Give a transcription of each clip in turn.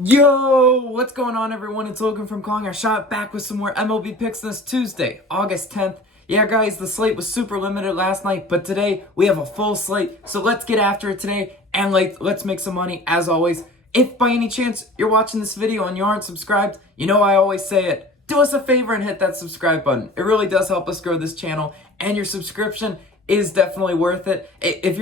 Yo, what's going on, everyone? It's Logan from Calling Our Shot, back with some more MLB picks this Tuesday, August 10th. Yeah, guys, the slate was super limited last night, but today we have a full slate, so let's get after it today, and let's make some money, as always. If by any chance you're watching this video and you aren't subscribed, you know I always say it, do us a favor and hit that subscribe button. It really does help us grow this channel, and your subscription is definitely worth it. If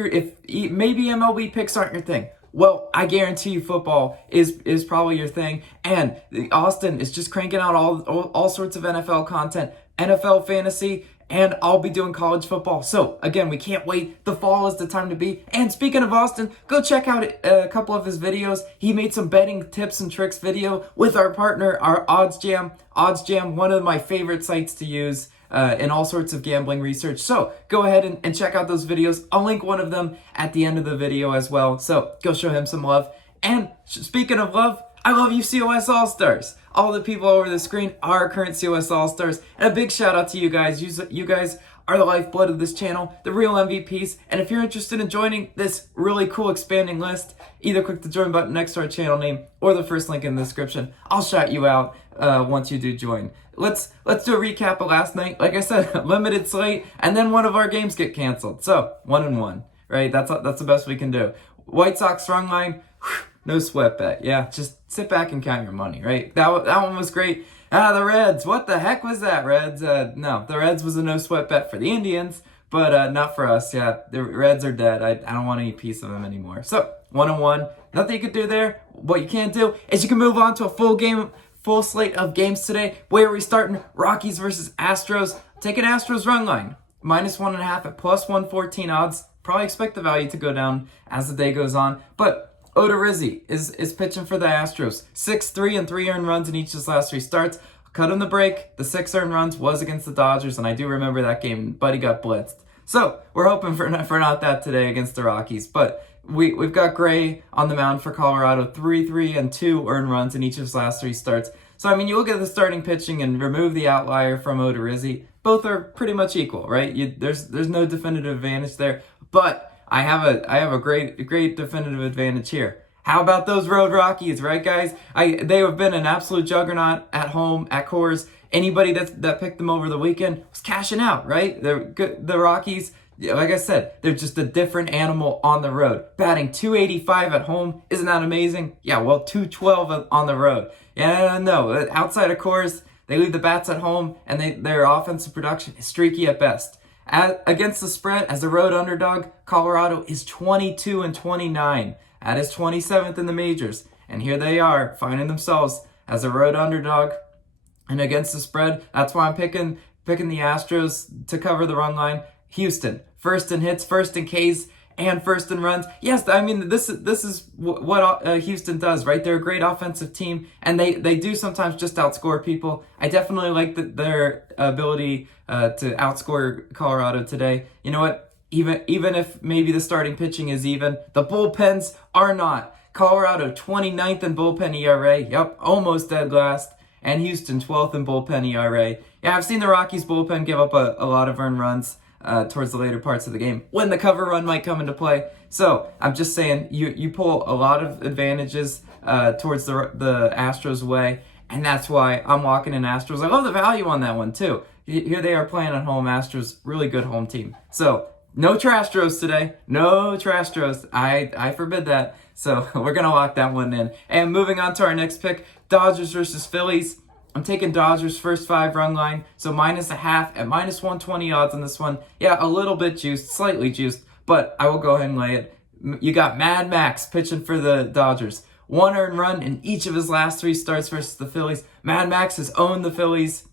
maybe MLB picks aren't your thing, well, I guarantee you football is probably your thing. And Austin is just cranking out all sorts of NFL content, NFL fantasy, and I'll be doing college football. So, again, we can't wait. The fall is the time to be. And speaking of Austin, go check out a couple of his videos. He made some betting tips and tricks video with our partner, our Odds Jam. Odds Jam, one of my favorite sites to use and all sorts of gambling research. So go ahead and check out those videos. I'll link one of them at the end of the video as well. So go show him some love. And speaking of love, I love you COS All-Stars. All the people over the screen are current COS All-Stars. And a big shout out to you guys. You guys are the lifeblood of this channel, the real MVPs. And if you're interested in joining this really cool expanding list, either click the join button next to our channel name or the first link in the description. I'll shout you out once you do join. Let's do a recap of last night. Like I said, limited slate, and then one of our games get canceled. So 1-1, right? That's the best we can do. White Sox strong line, no sweat bet. Yeah, just sit back and count your money, right? That one was great. The Reds, what the heck was that, Reds? No, the Reds was a no sweat bet for the Indians, but not for us. Yeah, the Reds are dead. I don't want any piece of them anymore. So 1-1, nothing you could do there. What you can't do is you can move on to a full slate of games today. Where are we starting? Rockies versus Astros. Take an Astros run line. -1.5 at +114 odds. Probably expect the value to go down as the day goes on. But Odorizzi is pitching for the Astros. 6-3 and 3 earned runs in each of his last 3 starts. Cut him the break. The 6 earned runs was against the Dodgers, and I do remember that game. Buddy got blitzed. So we're hoping for not that today against the Rockies. But we've got Gray on the mound for Colorado. 3-3 and 2 earned runs in each of his last 3 starts. So, I mean, you look at the starting pitching and remove the outlier from Odorizzi. Both are pretty much equal, right? There's no definitive advantage there. But I have a great definitive advantage here. How about those road Rockies, right, guys? They have been an absolute juggernaut at home, at Coors. Anybody that picked them over the weekend was cashing out, right? The Rockies, like I said, they're just a different animal on the road. Batting .285 at home, isn't that amazing? Yeah, well, .212 on the road. Yeah, no, outside of Coors, they leave the bats at home, and their offensive production is streaky at best. Against the spread, as a road underdog, Colorado is 22-29. That is 27th in the majors. And here they are, finding themselves as a road underdog. And against the spread, that's why I'm picking the Astros to cover the run line. Houston, first in hits, first in Ks, and first in runs. Yes, I mean, this is what Houston does, right? They're a great offensive team, and they do sometimes just outscore people. I definitely like their ability to outscore Colorado today. You know what? Even if maybe the starting pitching is even, the bullpens are not. Colorado 29th in bullpen ERA. Yep, almost dead last. And Houston 12th in bullpen ERA. Yeah, I've seen the Rockies bullpen give up a lot of earned runs towards the later parts of the game when the cover run might come into play. So I'm just saying you pull a lot of advantages towards the Astros way, and that's why I'm walking in Astros. I love the value on that one too. Here they are playing at home. Astros, really good home team. So no Trastros today. No Trastros. I forbid that. So we're going to lock that one in. And moving on to our next pick, Dodgers versus Phillies. I'm taking Dodgers first 5 run line. So -0.5 at -120 odds on this one. Yeah, a little bit juiced, slightly juiced, but I will go ahead and lay it. You got Mad Max pitching for the Dodgers. 1 earned run in each of his last 3 starts versus the Phillies. Mad Max has owned the Phillies.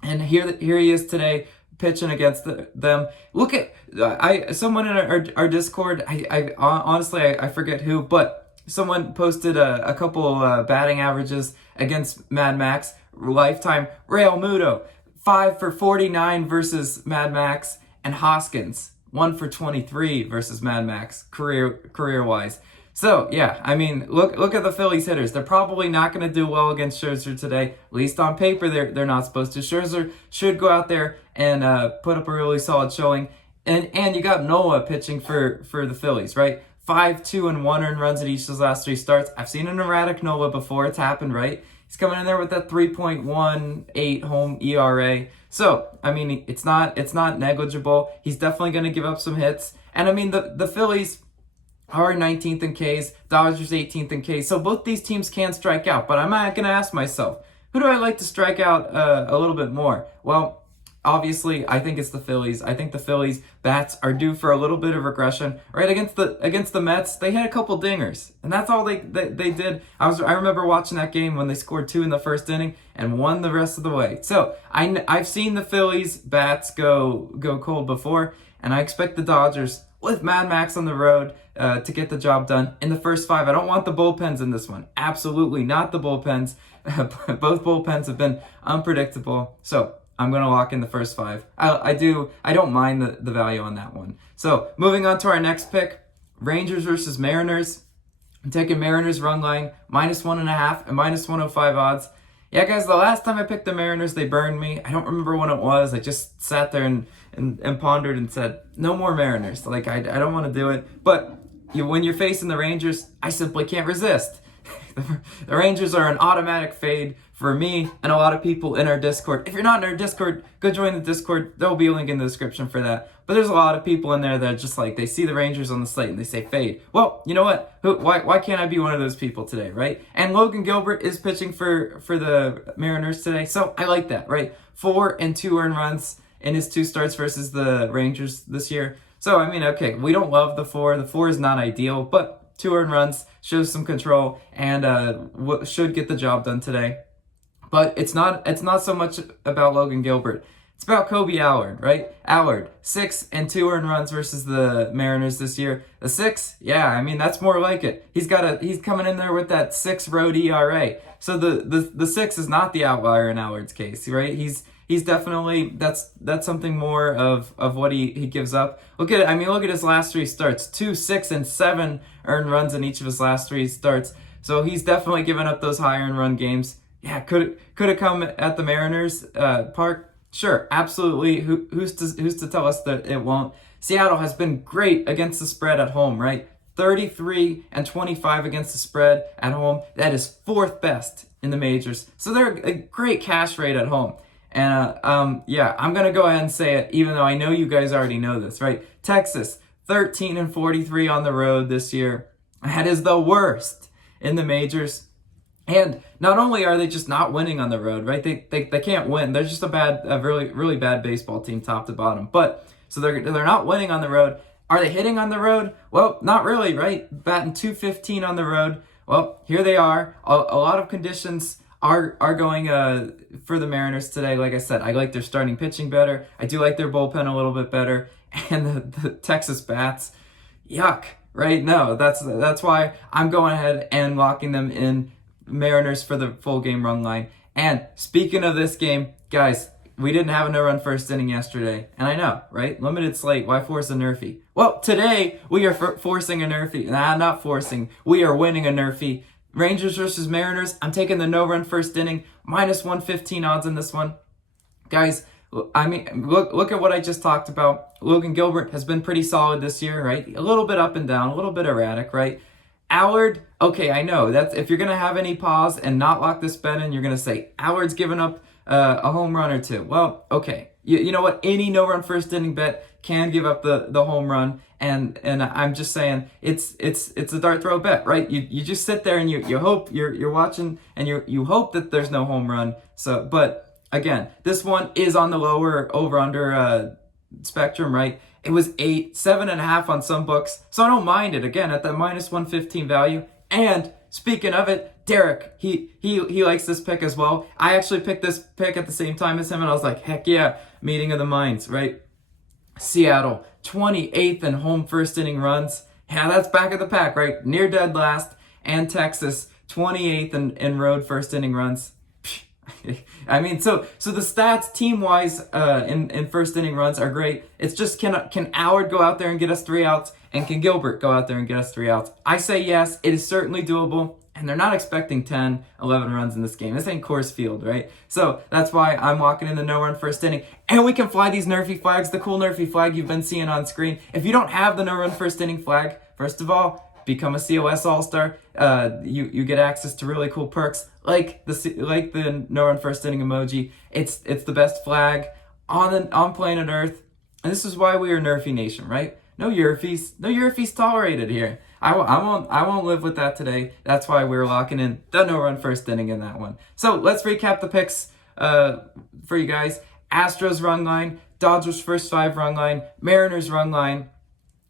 And here he is today, pitching against them. Look at someone in our Discord. I honestly forget who, but someone posted a couple batting averages against Mad Max. Lifetime. Real Muto 5 for 49 versus Mad Max, and Hoskins 1 for 23 versus Mad Max career wise. So, yeah, I mean, look at the Phillies hitters. They're probably not going to do well against Scherzer today. At least on paper, they're not supposed to. Scherzer should go out there and put up a really solid showing. And you got Noah pitching for the Phillies, right? 5, 2, and 1 earned runs in each of his last 3 starts. I've seen an erratic Nola before. It's happened, right? He's coming in there with that 3.18 home ERA. So, I mean, it's not negligible. He's definitely going to give up some hits. And I mean, the Phillies are 19th in Ks, Dodgers 18th in Ks. So both these teams can strike out. But I'm not going to ask myself, who do I like to strike out a little bit more? Well, obviously, I think it's the Phillies. I think the Phillies bats are due for a little bit of regression. Right against the Mets, they hit a couple dingers, and that's all they did. I remember watching that game when they scored 2 in the first inning and won the rest of the way. So I've seen the Phillies bats go cold before, and I expect the Dodgers with Mad Max on the road to get the job done in the first 5. I don't want the bullpens in this one. Absolutely not the bullpens. Both bullpens have been unpredictable. So I'm going to lock in the first 5. I don't mind the value on that one. So moving on to our next pick, Rangers versus Mariners. I'm taking Mariners run line, -1.5 and -105 odds. Yeah, guys, the last time I picked the Mariners, they burned me. I don't remember when it was. I just sat there and pondered and said, no more Mariners. Like, I don't want to do it. But when you're facing the Rangers, I simply can't resist. The Rangers are an automatic fade for me and a lot of people in our Discord. If you're not in our Discord, go join the Discord. There will be a link in the description for that. But there's a lot of people in there that are just like, they see the Rangers on the slate and they say fade. Well, you know what? Why can't I be one of those people today, right? And Logan Gilbert is pitching for the Mariners today, so I like that, right? 4 and 2 earned runs in his 2 starts versus the Rangers this year. So, I mean, okay, we don't love the 4. The 4 is not ideal, but 2 earned runs shows some control and should get the job done today. But it's not so much about Logan Gilbert. It's about Kobe Allard, right? Allard, 6 and 2 earned runs versus the Mariners this year. The 6, yeah, I mean, that's more like it. He's coming in there with that 6 road ERA. So the 6 is not the outlier in Allard's case, right? He's definitely, that's something more of what he gives up. Look at his last 3 starts, 2, 6, and 7 earned runs in each of his last 3 starts. So he's definitely given up those high earned run games. Yeah, could it come at the Mariners park? Sure, absolutely. Who's to tell us that it won't? Seattle has been great against the spread at home, right? 33 and 25 against the spread at home. That is 4th best in the majors. So they're a great cash rate at home. And yeah, I'm gonna go ahead and say it, even though I know you guys already know this, right? Texas, 13 and 43 on the road this year. That is the worst in the majors. And not only are they just not winning on the road, right? They can't win. They're just a really bad baseball team, top to bottom. But so they're not winning on the road. Are they hitting on the road? Well, not really, right? Batting .215 on the road. Well, here they are. A lot of conditions are going for the Mariners today. Like I said, I like their starting pitching better. I do like their bullpen a little bit better. And the Texas bats, yuck, right? No, that's why I'm going ahead and locking them in Mariners for the full game run line. And speaking of this game, guys, we didn't have a no-run first inning yesterday. And I know, right? Limited slate. Why force a NRFI? Well, today we are forcing a NRFI. Nah, not forcing. We are winning a NRFI. Rangers versus Mariners. I'm taking the no-run first inning. -115 odds in this one. Guys, I mean, look at what I just talked about. Logan Gilbert has been pretty solid this year, right? A little bit up and down, a little bit erratic, right? Allard, okay, I know. That's if you're going to have any pause and not lock this bet in, you're going to say, Allard's given up a home run or 2. Well, okay. You know what? Any no-run first inning bet can give up the home run. And I'm just saying, it's a dart throw bet, right? You just sit there and you hope you're watching and you hope that there's no home run. So, but again, this one is on the lower over-under spectrum, right? It was 8, 7.5 on some books, so I don't mind it. Again, at the -115 value. And speaking of it, Derek, he likes this pick as well. I actually picked this pick at the same time as him, and I was like, heck yeah, meeting of the minds, right? Seattle, 28th in home first inning runs. Yeah, that's back of the pack, right? Near dead last. And Texas, 28th in road first inning runs. I mean, so the stats team-wise in first inning runs are great. It's just can Allard go out there and get us 3 outs, and can Gilbert go out there and get us 3 outs? I say yes, it is certainly doable, and they're not expecting 10, 11 runs in this game. This ain't Coors Field, right? So that's why I'm walking in the no-run first inning, and we can fly these NRFI flags, the cool NRFI flag you've been seeing on screen. If you don't have the no-run first inning flag, first of all, become a COS All-Star. You get access to really cool perks like the no run first inning emoji. It's the best flag on planet Earth, and this is why we are NRFI Nation, right? No Yerfies tolerated here. I won't live with that today. That's why we're locking in the no run first inning in that one. So let's recap the picks for you guys. Astros run line, Dodgers first 5 run line, Mariners run line,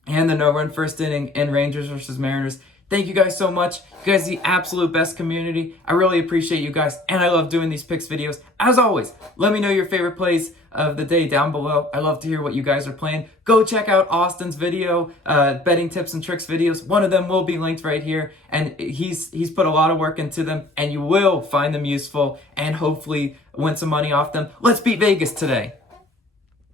and the no run first inning in Rangers versus Mariners. Thank you guys so much. You guys are the absolute best community. I really appreciate you guys, and I love doing these picks videos. As always, let me know your favorite plays of the day down below. I love to hear what you guys are playing. Go check out Austin's video, betting tips and tricks videos. One of them will be linked right here, and he's put a lot of work into them, and you will find them useful and hopefully win some money off them. Let's beat Vegas today.